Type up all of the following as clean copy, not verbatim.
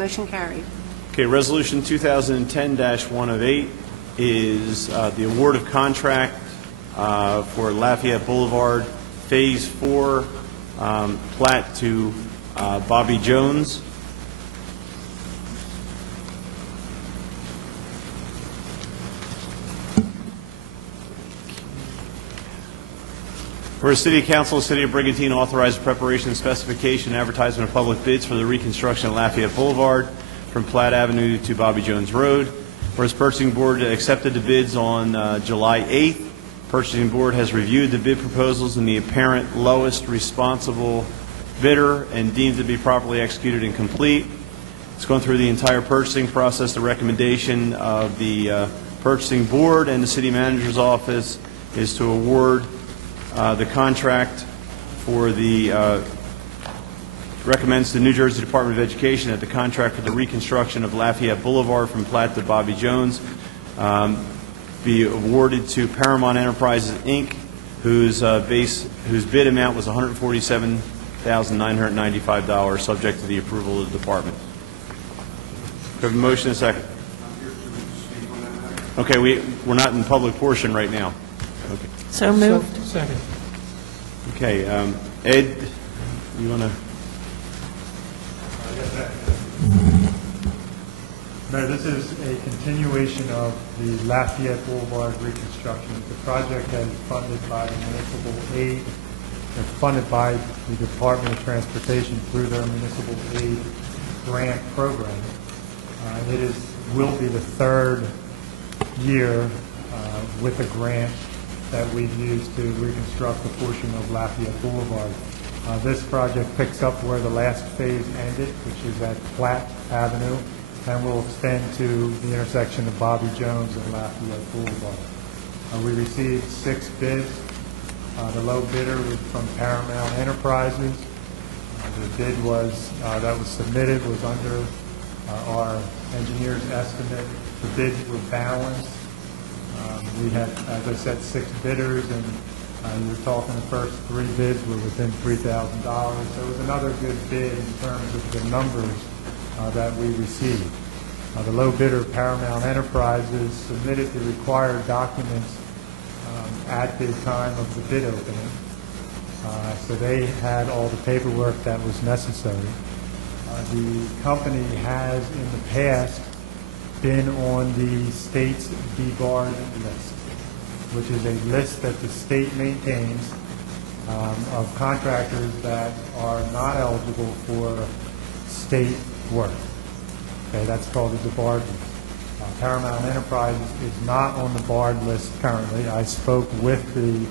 Motion carried. Okay, Resolution 2010-108 is the award of contract for Lafayette Boulevard Phase 4 plat to Bobby Jones. Whereas City Council of the City of Brigantine authorized preparation, specification, and advertisement of public bids for the reconstruction of Lafayette Boulevard from Platt Avenue to Bobby Jones Road. Whereas Purchasing Board accepted the bids on July 8th. Purchasing Board has reviewed the bid proposals and the apparent lowest responsible bidder and deemed to be properly executed and complete. It's gone through the entire purchasing process. The recommendation of the Purchasing Board and the City Manager's Office is to award the contract for the recommends to New Jersey Department of Education that the contract for the reconstruction of Lafayette Boulevard from Platt to Bobby Jones be awarded to Paramount Enterprises, Inc., whose bid amount was $147,995, subject to the approval of the department. Do we have a motion and a second? Okay, we're not in public portion right now. Okay. So moved. Second. Okay, Ed, you want to? Mayor, this is a continuation of the Lafayette Boulevard reconstruction. The project that is funded by the municipal aid, and funded by the Department of Transportation through their municipal aid grant program. Will be the third year with a grant that we've used to reconstruct a portion of Lafayette Boulevard. This project picks up where the last phase ended, which is at Platt Avenue, and will extend to the intersection of Bobby Jones and Lafayette Boulevard. We received 6 bids. The low bidder was from Paramount Enterprises. The bid that was submitted was under our engineer's estimate. The bids were balanced. We had, as I said, 6 bidders, and you were talking the first 3 bids were within $3,000. So it was another good bid in terms of the numbers that we received. The low bidder, Paramount Enterprises, submitted the required documents at the time of the bid opening. So they had all the paperwork that was necessary. The company has in the past been on the state's debarred list, which is a list that the state maintains of contractors that are not eligible for state work. Okay, that's called a debarred list. Paramount Enterprises is not on the barred list currently. I spoke with the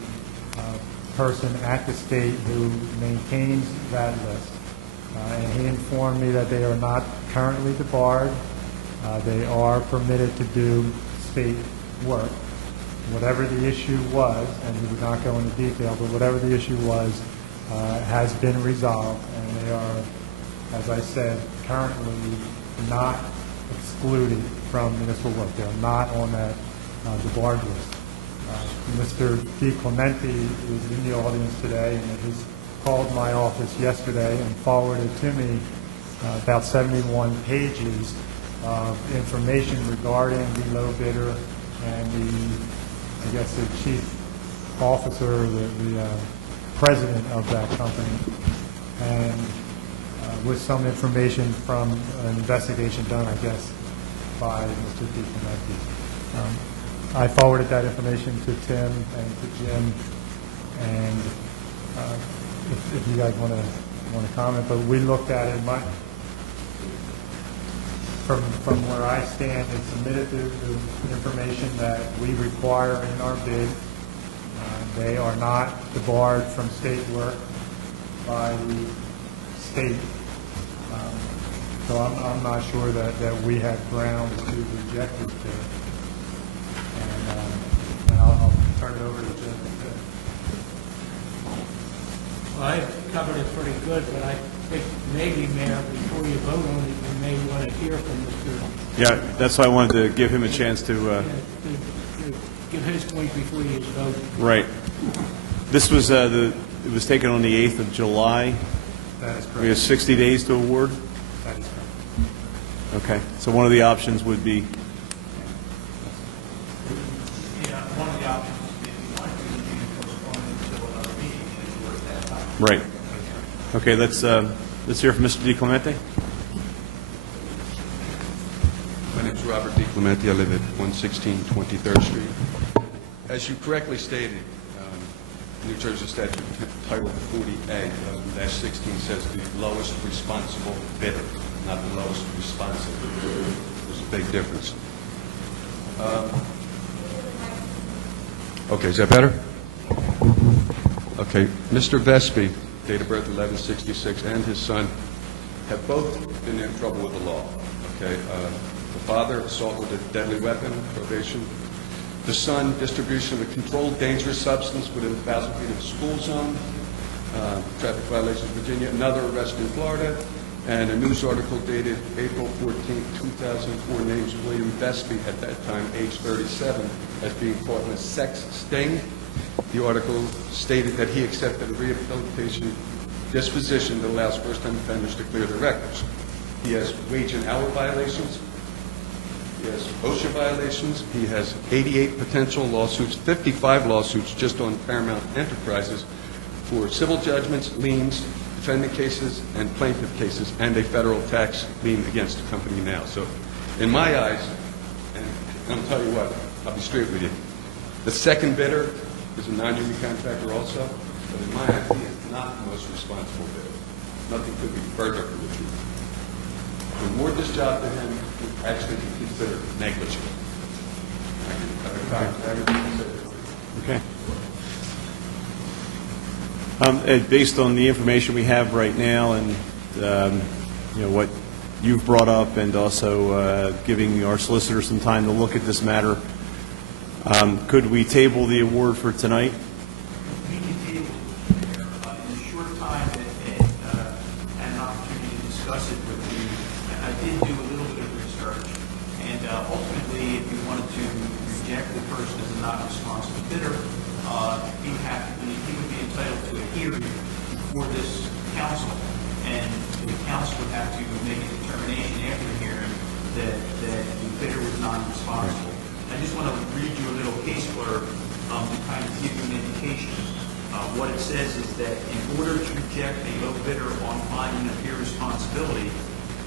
person at the state who maintains that list, and he informed me that they are not currently debarred. They are permitted to do state work. Whatever the issue was, and we would not go into detail, but whatever the issue was has been resolved, and they are, as I said, currently not excluded from municipal work. They are not on that debarred list. Mr. DiClemente is in the audience today, and he called my office yesterday and forwarded to me about 71 pages of information regarding the low bidder and the chief officer, the president of that company, and with some information from an investigation done, I guess, by Mr. DiClemente. I forwarded that information to Tim and to Jim, and if you guys want to comment, but we looked at it. From where I stand, it's submitted the information that we require in our bid. They are not debarred from state work by the state. So I'm not sure that we have grounds to reject this bid. And I'll turn it over to Jim. Well, I covered it pretty good, but I think maybe, Mayor, before you vote on it, you may want to hear from Mr. Yeah, that's why I wanted to give him a chance to give his point before you vote. Right. This was it was taken on the 8th of July. That is correct. We have 60 days to award. That is correct. Okay, so one of the options would be, Yeah, one of the options, if you want to, you can postpone it until another meeting, and it's worth that time. right. Okay, let's hear from Mr. DiClemente. My name is Robert DiClemente. I live at 116 23rd Street. As you correctly stated, New Jersey statute Title 40A/16 says the lowest responsible bidder, not the lowest responsive bidder. There's a big difference. Okay, is that better? Okay, Mr. Vespi, date of birth 11/66, and his son have both been in trouble with the law. Okay, the father, assault with a deadly weapon, probation. The son, distribution of a controlled dangerous substance within 1,000 feet of a school zone, traffic violation in Virginia. Another arrest in Florida, and a news article dated April 14, 2004, names William Vespi, at that time age 37, as being caught in a sex sting. The article stated that he accepted a rehabilitation disposition that allows first-time offenders to clear their records. He has wage and hour violations. He has OSHA violations. He has 88 potential lawsuits, 55 lawsuits just on Paramount Enterprises for civil judgments, liens, defendant cases, and plaintiff cases, and a federal tax lien against the company now. So in my eyes, and I'll tell you what, I'll be straight with you, the second bidder is a non-union contractor also, but in my eyes, he is not the most responsible bidder. Nothing could be further from the truth. To award this job to him would actually be considered negligent. Okay. Based on the information we have right now, and what you've brought up, and also giving our solicitor some time to look at this matter, could we table the award for tonight? We can table it in a short time and had an opportunity to discuss it with you. I did do a little bit of research, and ultimately, if you wanted to reject the person as a non-responsible bidder, he would be entitled to a hearing before this council, and the council would have to make a determination after the hearing that the bidder was non-responsible. I just want to read you a little case blurb to kind of give you an indication. What it says is that in order to reject a low bidder on finding of irresponsibility,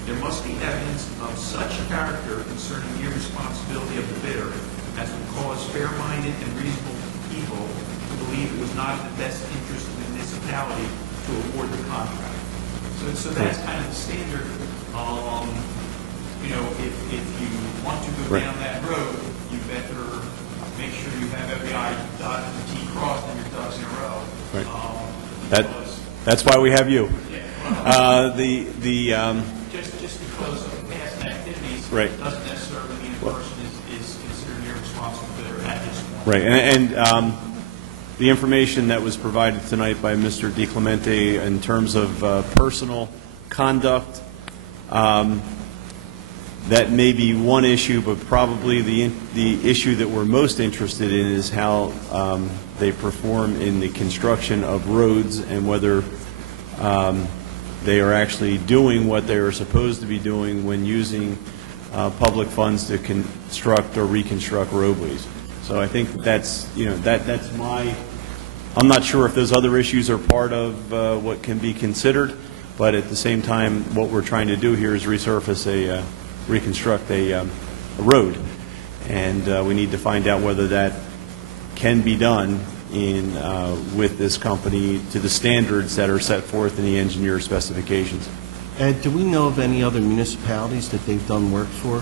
there must be evidence of such character concerning the irresponsibility of the bidder as would cause fair-minded and reasonable people to believe it was not in the best interest of the municipality to award the contract. So that's kind of the standard. If you want to go down that road, you better make sure you have every I dotted and T crossed and your ducks in a row. Right. That's why we have you. Yeah. Just because of past activities doesn't necessarily mean a person is considered an irresponsible bidder at this point. Right, and the information that was provided tonight by Mr. DiClemente in terms of personal conduct, that may be one issue, but probably the issue that we're most interested in is how they perform in the construction of roads, and whether they are actually doing what they are supposed to be doing when using public funds to construct or reconstruct roadways. So I think that's my. I'm not sure if those other issues are part of what can be considered, but at the same time, what we're trying to do here is reconstruct a road, and we need to find out whether that can be done with this company to the standards that are set forth in the engineer specifications. Ed, do we know of any other municipalities that they've done work for